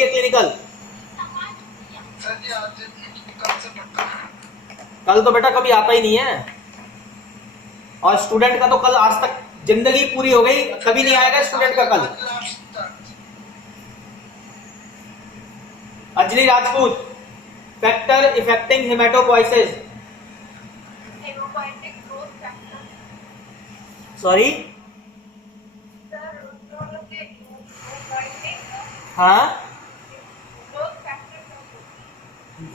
होती है क्लिनिकल? कल तो बेटा कभी आता ही नहीं है, और स्टूडेंट का तो कल आज तक जिंदगी पूरी हो गई, कभी नहीं आएगा स्टूडेंट का कल। Anjali Rajput, factor affecting hematopoiesis. Sorry, हाँ,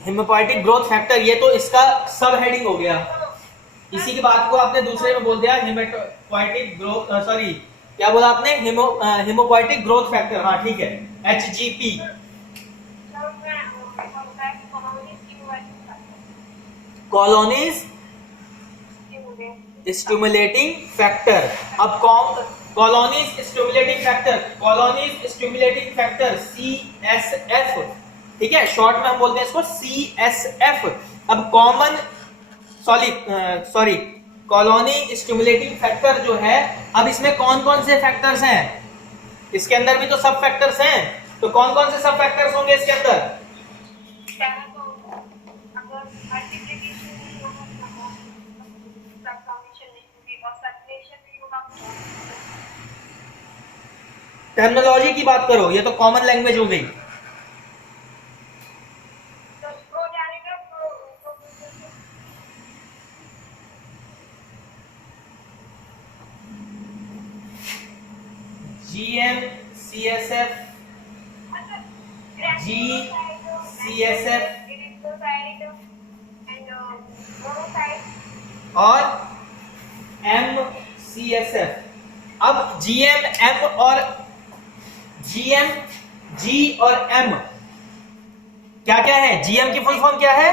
हेमोपोइटिक ग्रोथ फैक्टर, ये तो इसका सब हेडिंग हो गया। इसी की बात को आपने दूसरे में बोल दिया हेमेटोपोइटिक ग्रोथ, सॉरी क्या बोला आपने, हेमोपोइटिक ग्रोथ फैक्टर, हाँ ठीक है, HGP। Colonies stimulating factor. अब colonies stimulating factor, colonies stimulating factor CSF, ठीक है, शॉर्ट में हम बोलते हैं इसको CSF। अब common sorry colony stimulating factor जो है, अब इसमें कौन कौन से फैक्टर्स हैं? इसके अंदर भी तो सब फैक्टर्स हैं, तो कौन कौन से सब फैक्टर्स होंगे इसके अंदर? टर्मिनोलॉजी की बात करो, ये तो कॉमन लैंग्वेज हो गई। GM-CSF, GCSF और MCSF। अब G और M क्या क्या है? GM की फुल फॉर्म क्या है?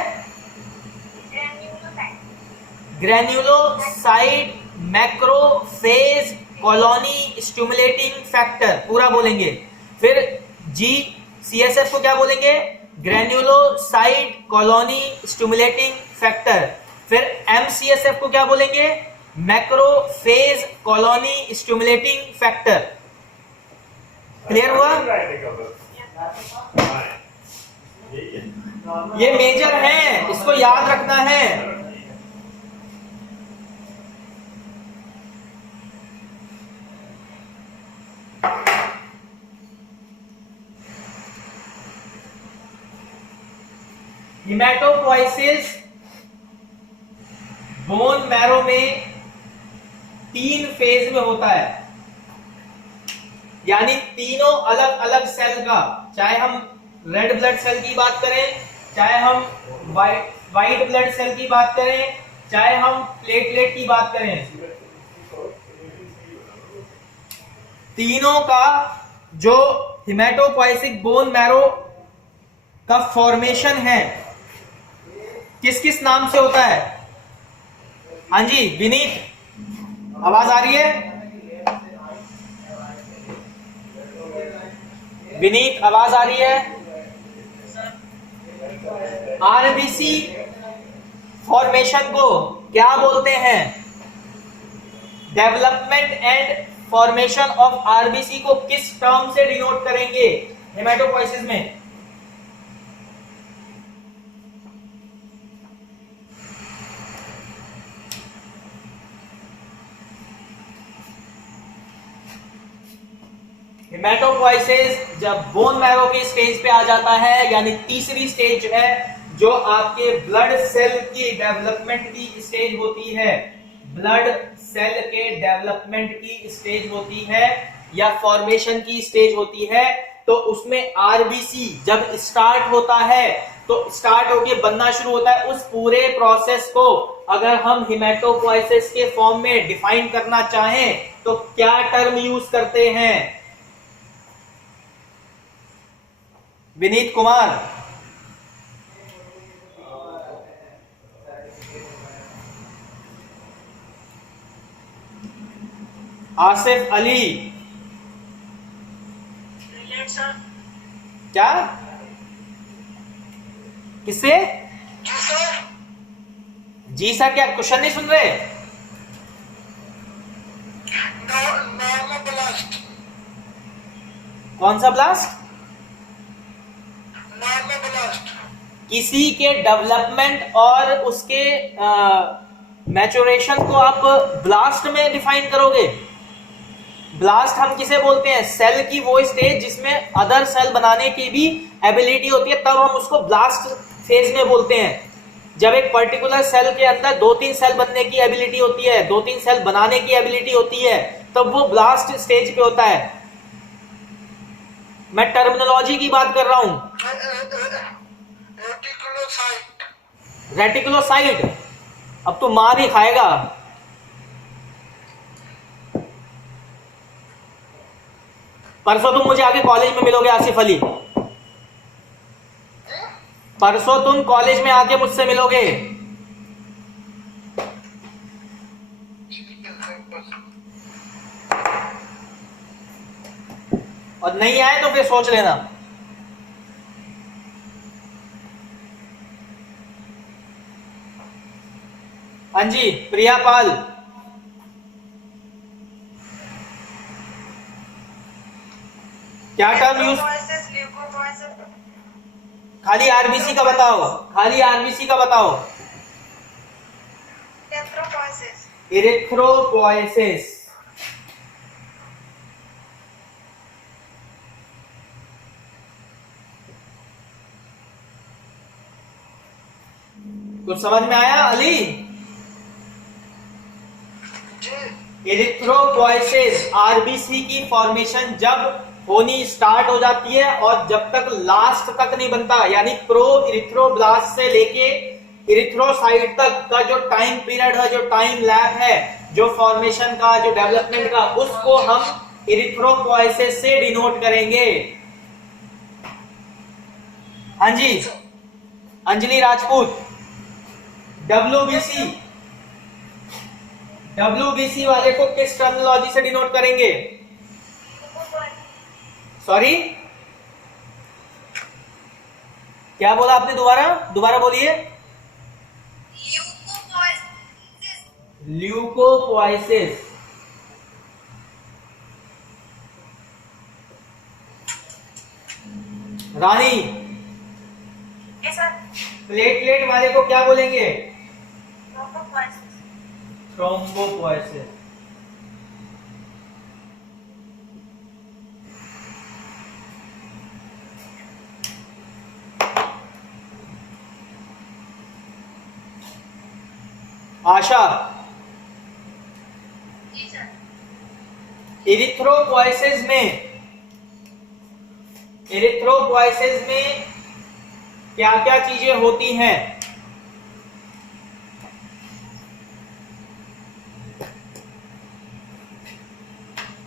Granulocyte macrophage colony stimulating factor, पूरा बोलेंगे। फिर GCSF को क्या बोलेंगे? Granulocyte colony stimulating factor. फिर MCSF को क्या बोलेंगे? Macrophage colony stimulating factor. Clear हुआ? ये मेजर है, इसको याद रखना है। हेमेटोपोइसिस बोन मैरो में 3 फेज में होता है, यानी तीनों अलग अलग सेल का, चाहे हम रेड ब्लड सेल की बात करें, चाहे हम व्हाइट ब्लड सेल की बात करें, चाहे हम प्लेटलेट की बात करें, तीनों का जो हेमेटोपोइसिक बोन मैरो का फॉर्मेशन है किस किस नाम से होता है? हाँ जी विनीत, आवाज आ रही है? विनीत आवाज आ रही है? आरबीसी फॉर्मेशन को क्या बोलते हैं? Development and formation of RBC को किस टर्म से डिनोट करेंगे हेमेटोपोइसिस में? हेमेटोपोइसिस जब बोन मैरो के स्टेज पे आ जाता है, यानी तीसरी स्टेज है, जो आपके ब्लड सेल की डेवलपमेंट की स्टेज होती है, ब्लड सेल के डेवलपमेंट की स्टेज होती है या फॉर्मेशन की स्टेज होती है, तो उसमें आरबीसी जब स्टार्ट होता है, तो स्टार्ट होके बनना शुरू होता है। उस पूरे प्रोसेस को अगर हम हेमेटोपोइसिस के फॉर्म में डिफाइन करना चाहें तो क्या टर्म यूज करते हैं? विनीत कुमार, आसिफ अली, क्या किससे? जी सर, क्या क्वेश्चन नहीं सुन रहे? कौन सा ब्लास्ट? किसी के डेवलपमेंट और उसके मैच्योरेशन को आप ब्लास्ट में डिफाइन करोगे। ब्लास्ट हम किसे बोलते हैं? सेल की वो स्टेज जिसमें अदर सेल बनाने की भी एबिलिटी होती है, तब हम उसको ब्लास्ट फेज में बोलते हैं। जब एक पर्टिकुलर सेल के अंदर 2-3 सेल बनने की एबिलिटी होती है, 2-3 सेल बनाने की एबिलिटी होती है, तब वो ब्लास्ट स्टेज पे होता है। मैं टर्मिनोलॉजी की बात कर रहा हूं। रेटिकुलोसाइट, अब तो मार ही खाएगा। परसों तुम मुझे आगे कॉलेज में मिलोगे आसिफ अली, परसों तुम कॉलेज में आके मुझसे मिलोगे। और नहीं आए तो फिर सोच लेना। हाँ जी प्रिया पाल, क्या टर्म यूज? खाली आरबीसी का बताओ, खाली आरबीसी का बताओ। इरिथ्रोपोएसिस। कुछ समझ में आया अली? इरिथ्रोपोएसिस आरबीसी की फॉर्मेशन जब होनी स्टार्ट हो जाती है और जब तक लास्ट तक नहीं बनता, यानी प्रो इरिथ्रोब्लास्ट से लेके इरिथ्रोसाइट तक का जो टाइम पीरियड है, जो टाइम लैप है, जो फॉर्मेशन का, जो डेवलपमेंट का, उसको हम इरिथ्रोपोएसिस से डिनोट करेंगे। हाँ जी अंजलि राजपूत, डब्ल्यूबीसी, डब्ल्यूबीसी वाले को किस टर्मिनोलॉजी से डिनोट करेंगे? सॉरी क्या बोला आपने? दोबारा दोबारा बोलिए। ल्यूकोपोएसिस। रानी प्लेटलेट वाले को क्या बोलेंगे? थ्रोम्बोपोएसिस। आशा, इरिथ्रोपोएसिस में क्या क्या चीजें होती हैं?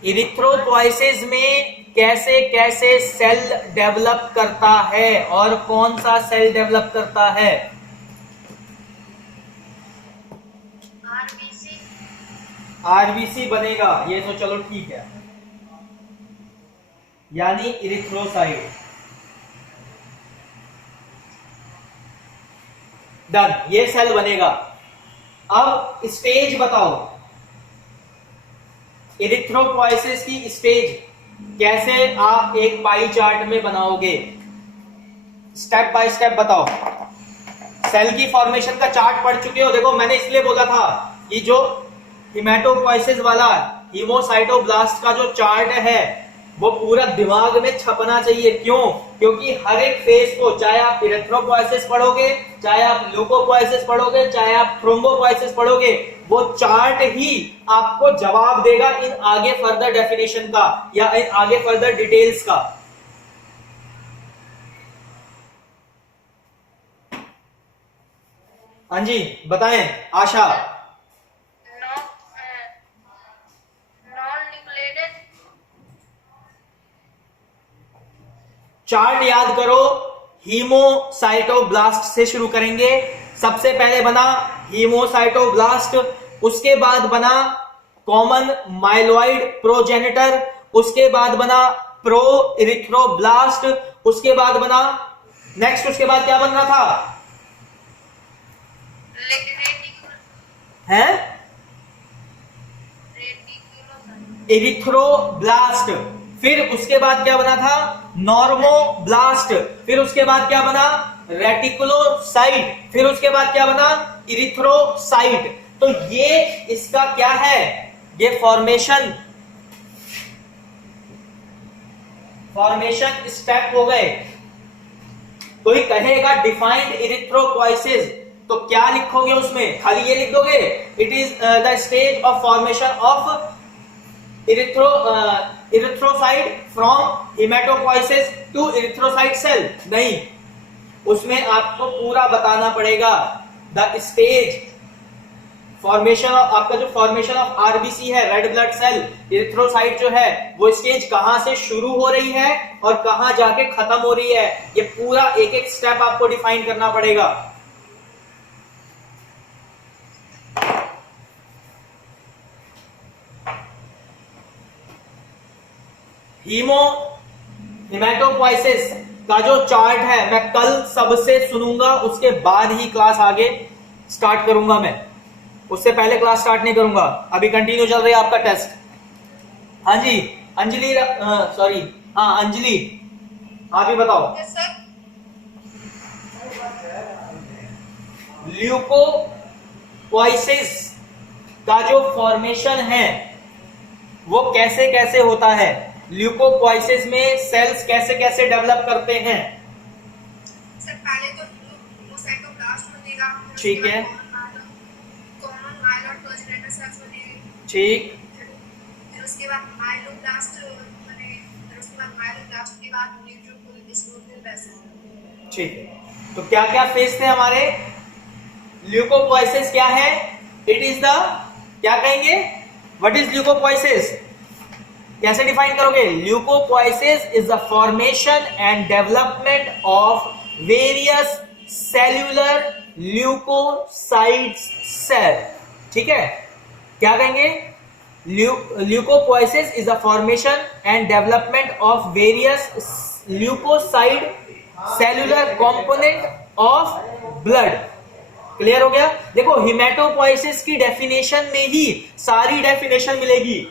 इरिथ्रोपोएसिस में कैसे कैसे सेल डेवलप करता है और कौन सा सेल डेवलप करता है? आरबीसी बनेगा, ये तो चलो ठीक है, यानी इरिथ्रोसाइट। डन, ये सेल बनेगा। अब स्टेज बताओ, इरिथ्रोपोएसिस की स्टेज कैसे आप एक पाई चार्ट में बनाओगे? स्टेप बाय स्टेप बताओ। सेल की फॉर्मेशन का चार्ट पढ़ चुके हो। देखो मैंने इसलिए बोला था कि जो हिमेटोपोएसिस वाला हीमोसाइटोब्लास्ट का जो चार्ट है वो पूरा दिमाग में छपना चाहिए। क्यों? क्योंकि हर एक फेज को, चाहे आप इरिथ्रोपोएसिस पढ़ोगे, चाहे आप ल्यूकोपोएसिस पढ़ोगे, चाहे आप थ्रोम्बोपोएसिस पढ़ोगे, वो चार्ट ही आपको जवाब देगा इन आगे फर्दर डेफिनेशन का या इन आगे फर्दर डिटेल्स का। हाँ जी बताएं आशा। चार्ट याद करो, हीमोसाइटोब्लास्ट से शुरू करेंगे। सबसे पहले बना हीमोसाइटोब्लास्ट, उसके बाद बना कॉमन माइलॉइड प्रोजेनिटर, उसके बाद बना प्रो इरिथ्रोब्लास्ट, उसके बाद बना नेक्स्ट, उसके बाद क्या बन रहा था? हैं? इरिथ्रोब्लास्ट। फिर उसके बाद क्या बना था, नॉर्मोब्लास्ट, फिर उसके बाद क्या बना, रेटिकुलोसाइट, फिर उसके बाद क्या बना, इरिथ्रोसाइट। तो ये इसका क्या है, ये फॉर्मेशन स्टेप हो गए। कोई कहेगा डिफाइंड इरिथ्रोपोइसिस, तो क्या लिखोगे उसमें, खाली ये लिख दोगे, it is the stage of formation of erythrocyte from hematopoiesis to erythrocyte cell. नहीं, उसमें आपको पूरा बताना पड़ेगा द स्टेज फॉर्मेशन ऑफ, आपका जो फॉर्मेशन ऑफ आरबीसी है, रेड ब्लड सेल, इरिथ्रोसाइट जो है, वो स्टेज कहां से शुरू हो रही है और कहां जाके खत्म हो रही है, ये पूरा एक एक स्टेप आपको डिफाइन करना पड़ेगा। हिमेटोपोइसिस का जो चार्ट है मैं कल सबसे सुनूंगा, उसके बाद ही क्लास आगे स्टार्ट करूंगा मैं, उससे पहले क्लास स्टार्ट नहीं करूंगा। अभी कंटिन्यू चल रही है आपका टेस्ट। हाँ जी अंजलि, सॉरी हाँ अंजलि, आप ही बताओ। ल्यूकोपोइसिस का जो फॉर्मेशन है वो कैसे कैसे होता है, ल्यूकोपोइसिस में सेल्स कैसे कैसे डेवलप करते हैं। सर पहले तो ल्यूकोसाइटोब्लास्ट बनेगा, ठीक है, कॉमन माइलॉइड प्रोजेनेटर सेल्स बनेंगे, ठीक, फिर उसके बाद माइलोब्लास्ट बने, फिर उसके बाद माइलोब्लास्ट के बाद न्यूट्रोफिल वेसल। ठीक है, तो क्या क्या फेज थे हमारे, ल्यूकोपोइसिस क्या है, इट इज द, क्या कहेंगे, व्हाट इज ल्यूकोपोइसिस, कैसे डिफाइन करोगे, leucopoiesis is the formation and development of various cellular leucocytes cell. ठीक है, क्या कहेंगे, leucopoiesis is the formation and development of various leucocyte cellular component of blood. Clear हो गया। देखो हिमेटोपोइसिस की डेफिनेशन में ही सारी डेफिनेशन मिलेगी,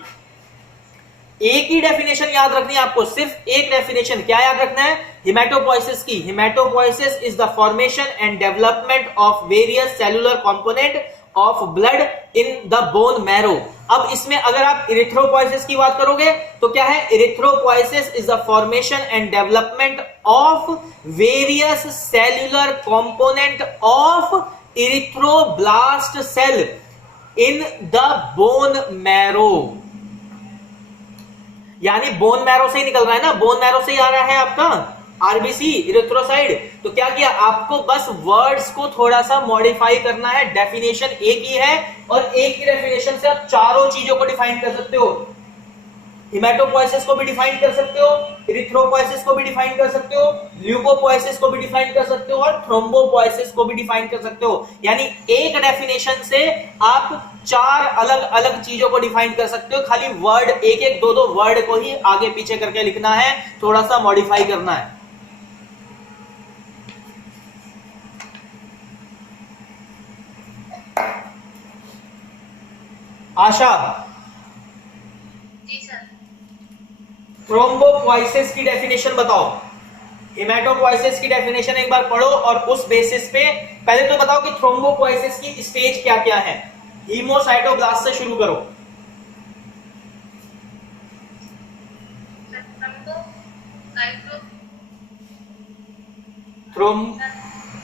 एक ही डेफिनेशन याद रखनी है आपको, सिर्फ एक डेफिनेशन, क्या याद रखना है, हिमेटोपोइसिस की, haematopoiesis is the formation and development of various cellular component of blood in the bone marrow. अब इसमें अगर आप इरिथ्रोपोइसिस की बात करोगे तो क्या है, erythropoiesis is the formation and development of various cellular component of erythroblast cell in the bone marrow. यानी बोन मैरो से ही निकल रहा है ना, बोन मैरो से ही आ रहा है आपका आरबीसी, इरिथ्रोसाइड। तो क्या किया, आपको बस वर्ड्स को थोड़ा सा मॉडिफाई करना है, डेफिनेशन एक ही है और एक ही डेफिनेशन से आप चारों चीजों को डिफाइन कर सकते हो, हिमेटोपोइसिस को भी डिफाइन कर सकते हो, इरिथ्रोपोइसिस को भी डिफाइन कर सकते हो, ल्यूकोपोइसिस को भी डिफाइन कर सकते हो और थ्रोम्बोपोइसिस को भी डिफाइन कर सकते हो। यानी एक डेफिनेशन से आप चार अलग अलग चीजों को डिफाइन कर सकते हो, खाली वर्ड एक एक दो दो वर्ड को ही आगे पीछे करके लिखना है, थोड़ा सा मॉडिफाई करना है। आशा, जी सर, थ्रोम्बोपोइसिस की डेफिनेशन बताओ। हिमेटोपोइसिस की डेफिनेशन एक बार पढ़ो और उस बेसिस पे पहले तो बताओ कि थ्रोम्बोपोइसिस की स्टेज क्या क्या है। हीमोसाइटोब्लास्ट से शुरू करो।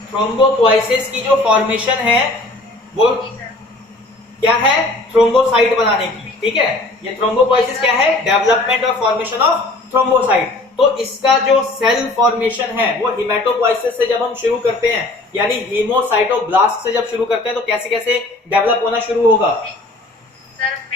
थ्रोम्बोपोइसिस की जो फॉर्मेशन है वो क्या है, थ्रोम्बोसाइट बनाने की। ठीक है, ये थ्रोम्बोपोइसिस क्या है, डेवलपमेंट और फॉर्मेशन ऑफ थ्रोम्बोसाइट। तो इसका जो सेल फॉर्मेशन है वो हिमेटोपोइसिस से जब हम शुरू करते हैं, यानी हीमोसाइटोब्लास्ट से जब शुरू करते हैं, तो कैसे कैसे डेवलप होना शुरू होगा।